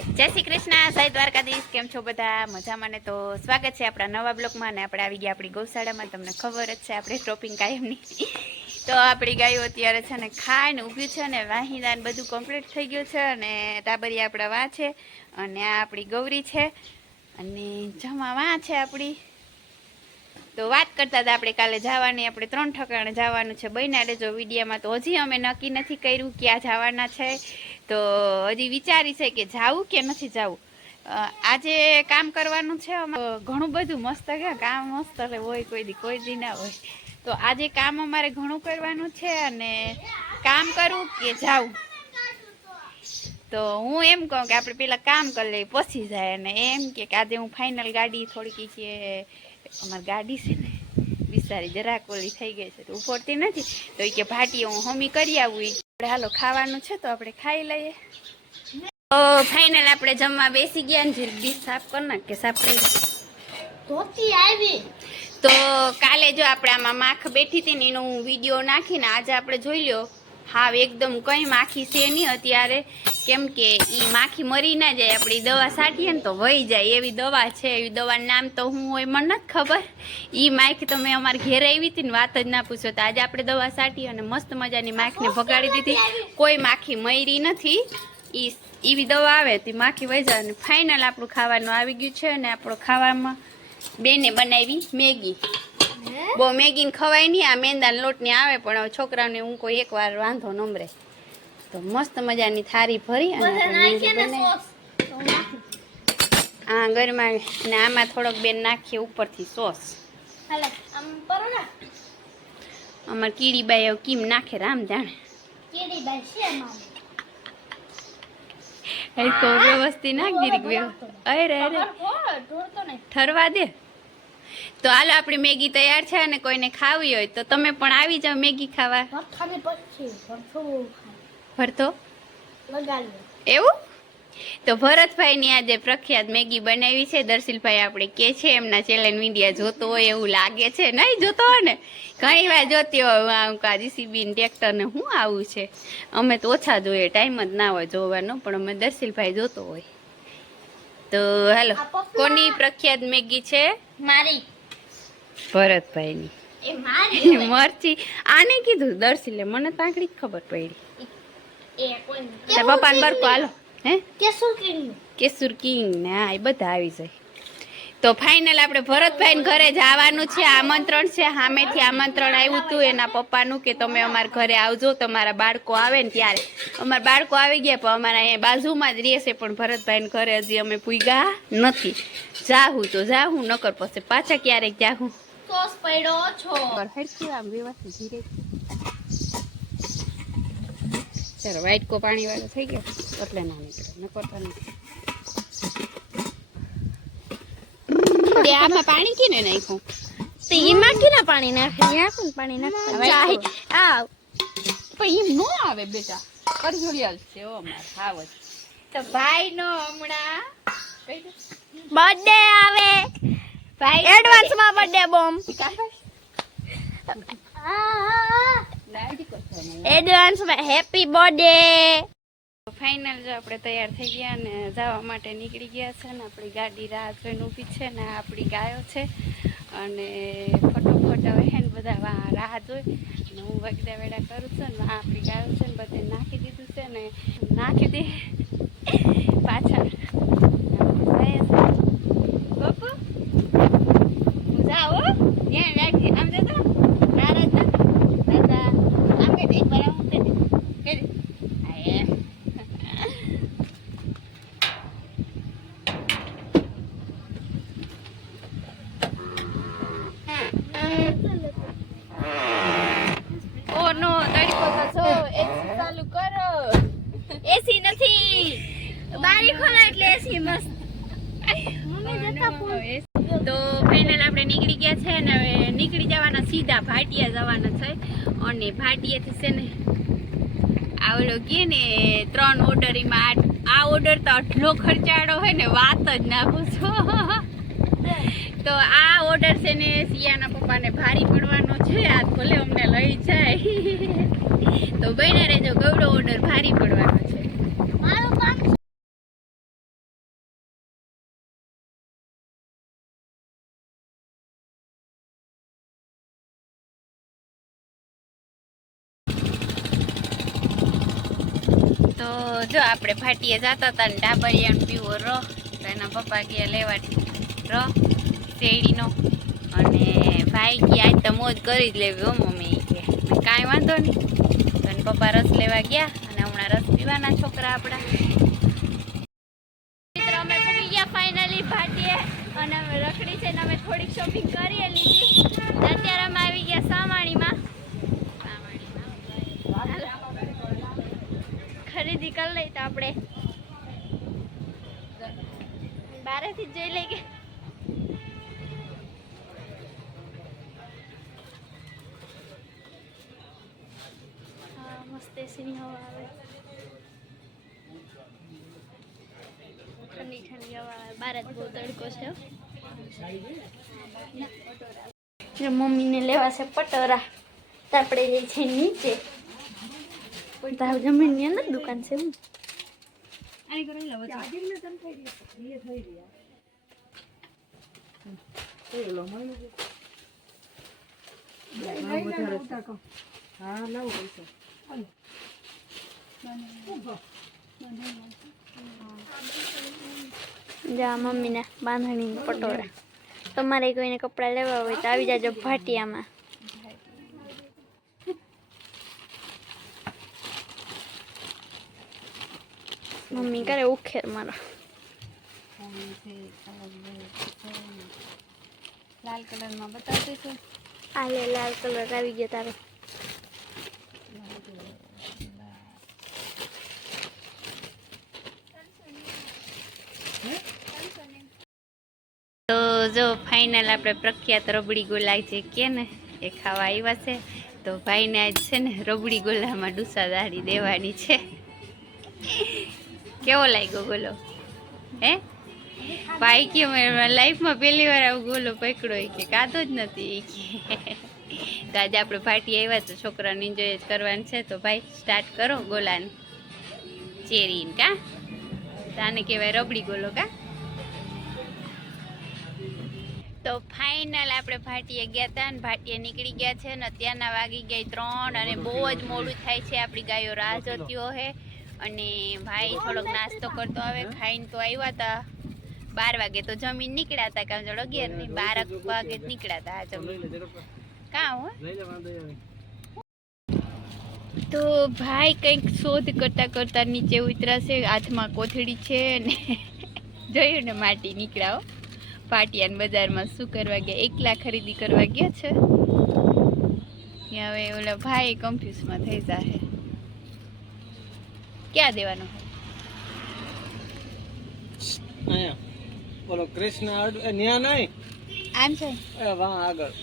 જય શ્રી કૃષ્ણ, જય દ્વારકાધીશ. કેમ છો બધા? મજામાં ને તો સ્વાગત છે આપણા નવા બ્લોકમાં ને આપણે આવી ગયા આપણી ગૌશાળામાં. તમને ખબર જ છે આપણે શોપિંગ કાયમની. તો આપણી ગાયો અત્યારે છે ને ખાઈને ઊભી છે ને વાહિંદા ને બધું કમ્પ્લીટ થઈ ગયું છે અને ટાબરી આપણા વા છે અને આ આપણી ગૌરી છે. અને જમા વા છે આપણી. તો વાત કરતા હતા આપણે કાલે જવાની, આપણે ત્રણ ઠકાણે જવાનું છે. બન્યા રહેજો વિડીયામાં તો હજી અમે નક્કી નથી કર્યું ક્યાં જવાના છે. તો હજી વિચારી છે કે જાવું કે નથી જવું. આજે કામ કરવાનું છે ઘણું બધું મસ્ત કે કામ મસ્ત હોય કોઈ દી કોઈ દી ના હોય. તો આજે કામ અમારે ઘણું કરવાનું છે અને કામ કરવું કે જાવું? તો હું એમ કહું કે આપણે પેલા કામ કરી લઈએ, પછી જાય. અને એમ કે આજે હું ફાઇનલ ગાડી થોડીક કે અમારી ગાડી છે ને બિચારી જરાક ઓલી થઈ ગઈ છે તો ઉપડતી નથી. તો એ કે ભાટી હું હમી કરી આવું. આપણે હાલો ખાવાનું છે તો આપણે ખાઈ લઈએ. તો ફાઇનલ આપણે જમવા બેસી ગયા ને ડીશ સાફ કરી કે સાફ કરી ધોતી આવી. તો કાલે જો આપણે આમાં માખ બેઠી હતી ને એનો હું વીડિયો નાખીને આજે આપણે જોઈ લ્યો. હાવ એકદમ કંઈ માખી છે નહીં અત્યારે. કેમ કે એ માખી મરી ના જાય આપણી દવા સાટીએ ને તો વહી જાય એવી દવા છે એવી દવાનું નામ તો હું હોય મને નથી ખબર. ઈ માખી તો મેં અમારે ઘેર આવી હતી ને વાત જ ના પૂછો તો આજે આપણે દવા છાંટી અને મસ્ત મજાની માખીને ભગાડી દીધી. કોઈ માખી મરી નથી એ એવી દવા આવે તો માખી વહી જાય અને ફાઇનલ આપણું ખાવાનું આવી ગયું છે અને આપણું ખાવામાં બેને બનાવી મેગી. બહુ મેગીને ખવાય નહીં આ મેંદાના લોટની આવે પણ છોકરાને હું કોઈ એકવાર વાંધો નમરે તો મસ્ત મજાની થારી ભરી અને તો આ ગરમા ને આમાં થોડોક બેન નાખીએ ઉપરથી સોસ. અમાર કીડીબાઈ એવું કીમ નાખે રામ જાણે? હરકો વ્યવસ્થિત નાખ દીધી અરે અરે ઠરવા દે. તો હાલો આપણી મેગી તૈયાર છે અને કોઈને ખાવી હોય તો તમે પણ આવી જાઓ મેગી ખાવા. ભરતો એવું? તો ભરતભાઈની આજે પ્રખ્યાત મેગી બનાવી છે. દર્શિલભાઈ આપણે કે છે એમના ચેલેન્જ મીડિયા જોતો હોય એવું લાગે છે. નહીં જોતો હોય ને? ઘણી વાર જોતી હોય આમ કા જીસીબી ને શું આવું છે? અમે તો ઓછા જોઈએ ટાઈમ જ ના હોય જોવાનો પણ અમે દર્શિલભાઈ જોતો હોય. તો હેલો કોની પ્રખ્યાત મેગી છે? મારી. ભરતભાઈની. મારી મરચી. આને કીધું દર્શિલે? મને તો આંકડી જ ખબર પડી. એ પપ્પા ને બરકો હાલો. હે? કેસુર કિંગ કેસુર કિંગ ને એ બધા આવી જાય. તો ફાઇનલ આપણે ભરતભાઈ ઘરે જવાનું છે. આમંત્રણ છે. સામેથી આમંત્રણ આવ્યું હતું એના પપ્પાનું કે તમે અમારા ઘરે આવજો તમારા બાળકો આવે ને ત્યારે. અમારા બાળકો આવી ગયા પણ અમારા અહીંયા બાજુમાં જ રહેશે પણ ભરતભાઈ ઘરે હજી અમે પૂગ્યા નથી. જાહું તો જાહું નકર પછી પાછા ક્યારેક જાહું. સોસ પડ્યો છો. હરખી આમ વ્યવસ્થિત ધીરે. ચાલો વાઈટ કો પાણી વાળો થઈ ગયો. એટલે ના નીકળે નકર તો નહીં તે આમાં પાણી કીને નાખ્યું? તે એમાં કેના પાણી નાખે? નાખું ને પાણી નાખે. હવે ચાહી આ પણ એમ નો આવે બેટા. કરજોડિયાલ છે ઓ માર હાવ જ. તો ભાઈ નો હમણાં કઈ દે? બર્થડે આવે. ભાઈ એડવાન્સમાં બર્થડે બોમ્બ લાઈટ કરતો નહીં એડવાન્સમાં હેપી બર્થડે ફાઇનલ જો આપણે તૈયાર થઈ ગયા ને જવા માટે નીકળી ગયા છે ને, આપણી ગાડી રાહ જોઈને ઊભી છે ને આપણી ગાયો છે. અને ફટોફટ હવે હે ને બધા રાહ જોઈ અને હું વગડા વેડા કરું છું ને આપણી ગાયો છે ને, બધે નાખી દીધું છે ને, નાખી દે પાછળ જાય છે. ગોપુ હું જાઉં હો ધ્યાન રાખજે આમ જતો નારાજ ના દાદા આમ કે એક વાર આમ કરી દે કરી દે આયા ઓ નો તડકો તો છો એસી ચાલુ કરો એસી નથી. બારી ખોલા એટલે એસી મસ્ત. તો ફાઇનલ આપણે નીકળી ગયા છે ને હવે નીકળી જવાના સીધા ભાટિયા જવાના છે. અને ભાટિયાથી છે ને આવલો કહે ને ત્રણ ઓર્ડરીમાં આ ઓર્ડર તો આટલો ખર્ચાળો હોય ને વાત જ ના પૂછો. તો આ ઓર્ડર છે ને સિયાના પપ્પાને ભારી પડવાનો છે. આ ભલે અમને લઈ જાય. તો બન્યા રહેજો ગૌડો ઓર્ડર ભારી પડવાનો છે જો આપણે ફાટીએ જતા હતા ને ડાબરિયાનો પીવો રો, તો એના પપ્પા ગયા લેવા રો, શેરડીનો. અને ભાઈ કે આજ તો મોજ કરી જ લેવી હો મમ્મી કે. કાંઈ વાંધો નહીં. તો પપ્પા રસ લેવા ગયા અને હમણાં રસ પીવાના છોકરા આપણા મિત્રો અમે પૂરી ગયા ફાઇનલી ભાટીએ અને અમે રખડી છે ને અમે થોડીક શોપિંગ કરી લીધી ને અત્યારે અમે આવી ગયા સામાણીમાં ખરીદી કરી લઈ આપણે. બારેથી જ જોઈ લઈ કે મસ્ત એસીની હવા આવે. ઠંડી ઠંડી હવા આવે. બહાર બહુ તડકો છે મમ્મીને લેવા છે પટોરા તો આપણે જઈએ છીએ નીચે જમીનની અંદર દુકાન છે હું જા મમ્મીના બાંધણી પટોળા. તમારે કોઈને કપડાં લેવા હોય તો આવી જાજો ભાટિયામાં. મમ્મી કરે ઉખેર મારો લાલ કલરમાં બતાવતી છું આ લે લાલ કલર આવી ગયો તારો તો જો ફાઇનલ આપણે પ્રખ્યાત રબડી ગોલા જે કે ને એ ખાવા આવ્યા છે. તો ભાઈને આજ છે ને રબડી ગોલામાં ડુસા દાડી દેવાની છે. કેવો લાગ્યો ગોલો હે? ભાઈ કે મેં લાઈફમાં પહેલી વાર આવું ગોલો પકડ્યો એ કે કાતો જ નથી તો આજે આપણે પાર્ટી આવ્યા તો છોકરાને એન્જોય જ કરવાનું છે. તો ભાઈ સ્ટાર્ટ કરો ગોલાને. ચેરીને કા? તાને કહેવાય રબડી ગોલો કા? તો ફાઇનલ આપણે ભાટીએ ગયા હતા ને ભાટીએ નીકળી ગયા છે ને અત્યારના વાગી ગયા ત્રણ અને બહુ જ મોડું થાય છે. આપણી ગાયો રાહ જોતી હોય. અને ભાઈ થોડોક નાસ્તો કરતો આવે ખાઈને તો આવ્યા હતા બાર વાગે તો જમીન નીકળ્યા હતા કાં જોડો અગિયાર નહીં બાર વાગે નીકળ્યા હતા જમીન. કાં હો? તો ભાઈ કંઈક શોધ કરતા કરતા નીચે ઉતરાશે હાથમાં કોથળી છે ને જોયું ને માટી નીકળાવો પાટિયાન બજારમાં શું કરવા ગયા? એકલા ખરીદી કરવા ગયા છે? હવે ઓલા ભાઈ કન્ફ્યુઝમાં થઈ જાહે. ક્યાં દેવાનો? અહીંયા. બોલો કૃષ્ણ ન્યા નહીં? આમ છે? એ વાહ આગળ.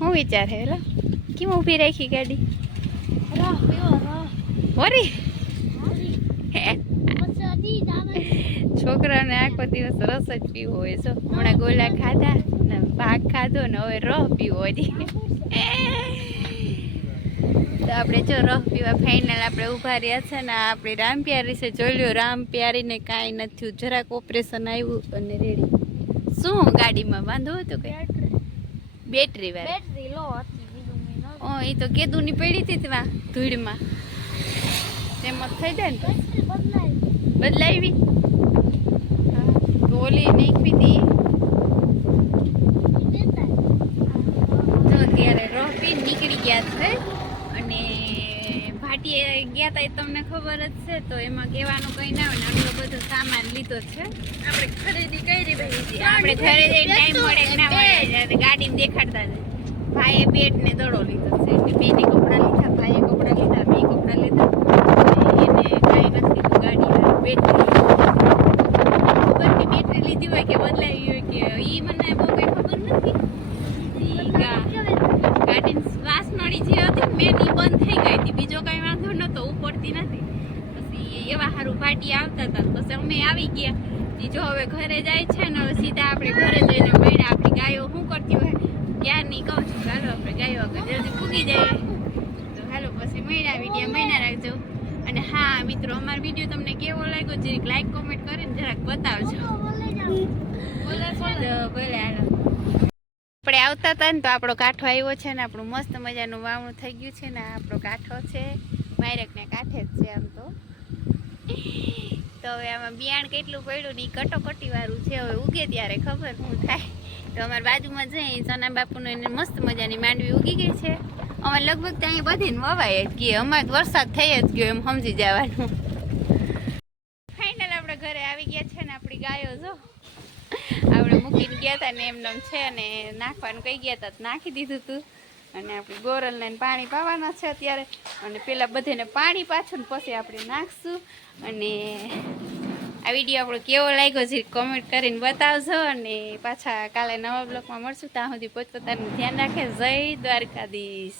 હું વિચાર હે લા? કેમ ઊભી રાખી ગાડી? દાવા છોકરાને આખો દિવસ રસ જ પીવો હોય છો હમણાં ગોલા ખાધા ને ભાગ ખાધો ને હવે રહ પીવો હજી. તો આપણે જો રહ પીવા ફાઇનલ આપણે ઊભા રહ્યા છે ને આપણે રામ પ્યારી છે. જોઈ લ્યો રામ પ્યારીને કાંઈ નથી થયું. જરાક ઓપરેશન આવ્યું અને રેડી શું ગાડીમાં વાંધો હતો કે બેટરી વાળી. ઓ એ તો કેદુની પડી હતી ત્યાં ધૂળમાં. તેમ થઈ જાય ને બદલાવી ઓલી નાખી હતી તો અત્યારે રોપી નીકળી ગયા છે. ભાટીએ ગયા તા એ તમને ખબર જ છે તો એમાં કહેવાનું કંઈ ના હોય આટલો બધો સામાન લીધો છે. આપણે ખરીદી કરી ભાઈ આપણે ખરીદી ટાઈમ મળે ના મળે ગાડીમાં દેખાડતા જ ભાઈએ બેટ ને દડો લીધો છે એટલે બેને કપડાં લીધા ભાઈએ કપડાં લીધા મેં કપડાં લીધા. એને કાંઈ નથી લીધું ગાડી બેટરી ખબર કે બેટરી લીધી હોય કે બદલાવી હોય કે એ મને બહુ કઈ ખબર નથી ઈ ગા- ગાડીની શ્વાસ નળી જે હતી મેન ઈ બંધ થઈ ગઈ હતી બીજો કઈ વાંધો નતો ઉપડતી નથી પછી એવા આવતા હતા પછી અમે આવી ગયા. જો હવે ઘરે જાય છે ને હવે સીધા આપણે ઘરે જઈને મળ્યા આપણી ગાયો શું કરતી હોય ક્યારની કહું છું. ચાલો આપણે ગાયો આગળ જલ્દી ફૂગી જાય. તો હાલો પછી મળ્યા વીડિયો મહિના રાખજો. અને હા મિત્રો અમારો વીડિયો તમને કેવો લાગ્યો જરીક લાઈક કોમેન્ટ કરીને જરાક બતાવજો. આપણે આવતા હતા ને તો આપણો કાંઠો આવ્યો છે ને આપણું મસ્ત મજાનું વાવણું થઈ ગયું છે ને આપણો કાંઠો છે. માયરકને કાંઠે જ છે આમ તો. તો હવે આમાં બિયાણ કેટલું પડ્યું ને એ કટોકટી વાળું છે હવે ઉગે ત્યારે ખબર શું થાય. તો અમારી બાજુમાં જઈ સોના બાપુનું એને મસ્ત મજાની માંડવી ઉગી ગઈ છે. અમારે લગભગ ત્યાં બધીને વવાય જ ગઈ. અમારે વરસાદ થઈ જ ગયો, એમ સમજી જવાનું. ફાઇનલ આપણે ઘરે આવી ગયા છે ને આપણી ગાયો જો. આપણે મૂકીને ગયા હતા ને એમને છે અને નાખવાનું કહી ગયા હતા નાખી દીધું હતું અને આપણે ગોરલને પાણી પાવાના છે અત્યારે. અને પેલા બધાને પાણી પાછું ને પછી આપણે નાખશું. અને આ વીડિયો આપણો કેવો લાગ્યો છે કોમેન્ટ કરીને બતાવજો. અને પાછા કાલે નવા બ્લોગમાં મળશું. ત્યાં સુધી પોતપોતાનું ધ્યાન રાખે. જય દ્વારકાધીશ.